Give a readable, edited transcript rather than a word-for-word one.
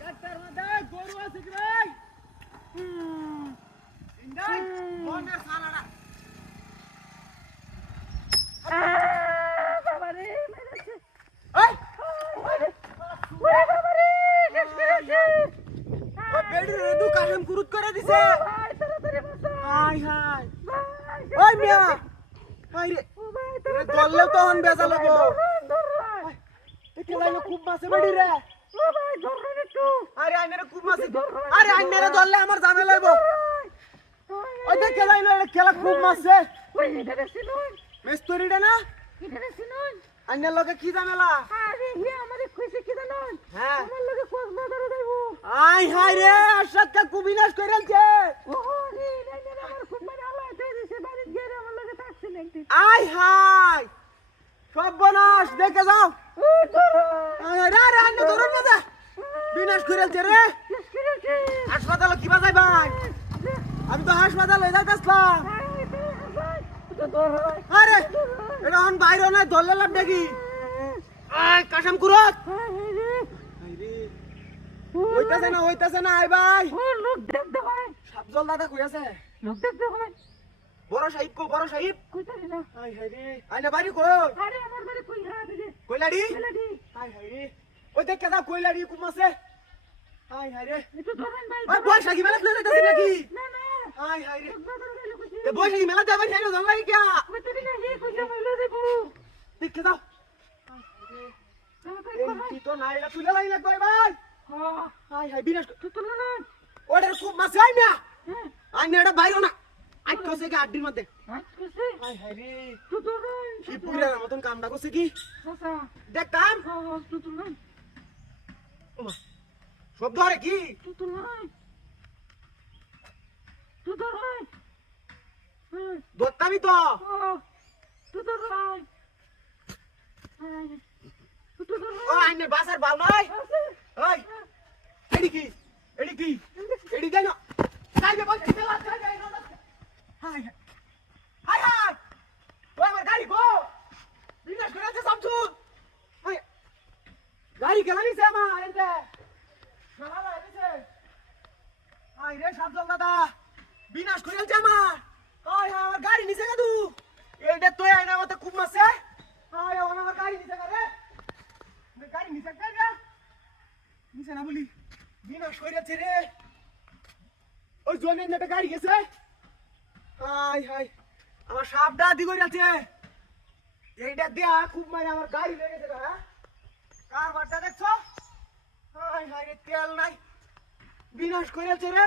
Doctor মধ্যে গরু আছে কি ভাই? ইন্দাই মনের সালাডা। বাবারে মেরেছে। এই ওরে বাবারে শেষ করেছে। ও বেডি রে দোকান কুরুত করে দিছে। ভাই তাড়াতাড়ি বাঁচা। হাই হাই ভাই ওই মিয়া হাই রে ও ভাই রে তাড়াতাড়ি দললে তো হন বেজা লব ধরুন। একে লাইনে খুব মাছে বেডি রে ও ভাই ধরুন একটু। আরে আইনের খুব মাছে আরে আইনের দললে আমার ঝামেলা হইব ওই দেখে লাইনে খেলা খুব মাছে ওই এটারে শুনুন। মিস্ত্রিটা না এটারে শুনুন। আইনের লগে কি ঝামেলা আরে হে আমারে কইছে কি জানেন? হ্যাঁ আমার লগে কক্সবাজারে যাইবো। আই হাই রে আশাদকে কুবিনাশ কইরালছে ওহো রে নাইলে আমার খুব মানে আল্লাহ দে দিছে বাড়ি গিয়ে আমার লগে থাকছে নাকি। আই হাই সব বনাশ দেখে যাও ও ধরো। আরে রে আইনে ধরুন না যা বিনাশ কইরালছে রে শেষ করেছে। হাসপাতালে কি বাজাই ভাই আমি তো হাসপাতালে যাইতাছলাম আরে এটা অন বাইরে না ধরলে লাভ দেখি আই কাশাম কুরত হইতাছে না আই ভাই সাবজল দাদা কই আছে বড় সাহেব আই হাই রে আইনা বাড়ি কই কইলাড়ি আই হাই রে ওই দেখে দাও কইলাড়ি কুম আছে আই হাই রে ওই বয়স কি মেলা লইতে যাইতাছিস নাকি আই হাই রে তে বয়স কি মেলা যাবে সেই জল লাগি কিয়া দেখে দাও এই তো নাই এটা তুলে লাই লাগবে ভাই হাই হাই বিনাশ ওটার খুব মাছ আই মিয়া আই না এটা বাইরো না আই কসে কি আড্ডির মধ্যে হাই হাই রে কি পুরা মতন কামটা করছে কি দেখ কাম শব্দ আরে কি দত্তাবি তো ও আইনের বাসার বাল নাই ওই এডি কি কেন গাড়ি বল চলা হাই হাই হাই ওই আমার গাড়ি গো বিনাশ করে আছে সামসুন হাই গাড়ি কেন নিছে আমার এতে শালা নিছে হাই রে সাবজল দাদা বিনাশ করে আছে আমার হাই হাই আমার গাড়ি নিছে কাদু এইটা তো আইনা মতে খুব মাসে হাই আমার গাড়ি নিছে করে গাড়ি নিছে কাজা নিছে না বলি বিনাশ করে আছে রে ওই জনের নেটে গাড়ি গেছে হাই হাই আমার সাপটা আদি করে আছে এইটা দিয়া খুব মানে আমার গাড়ি লেগেছে হ্যাঁ কার বারটা দেখছো হাই হাই রে তেল নাই বিনাশ করে আছে রে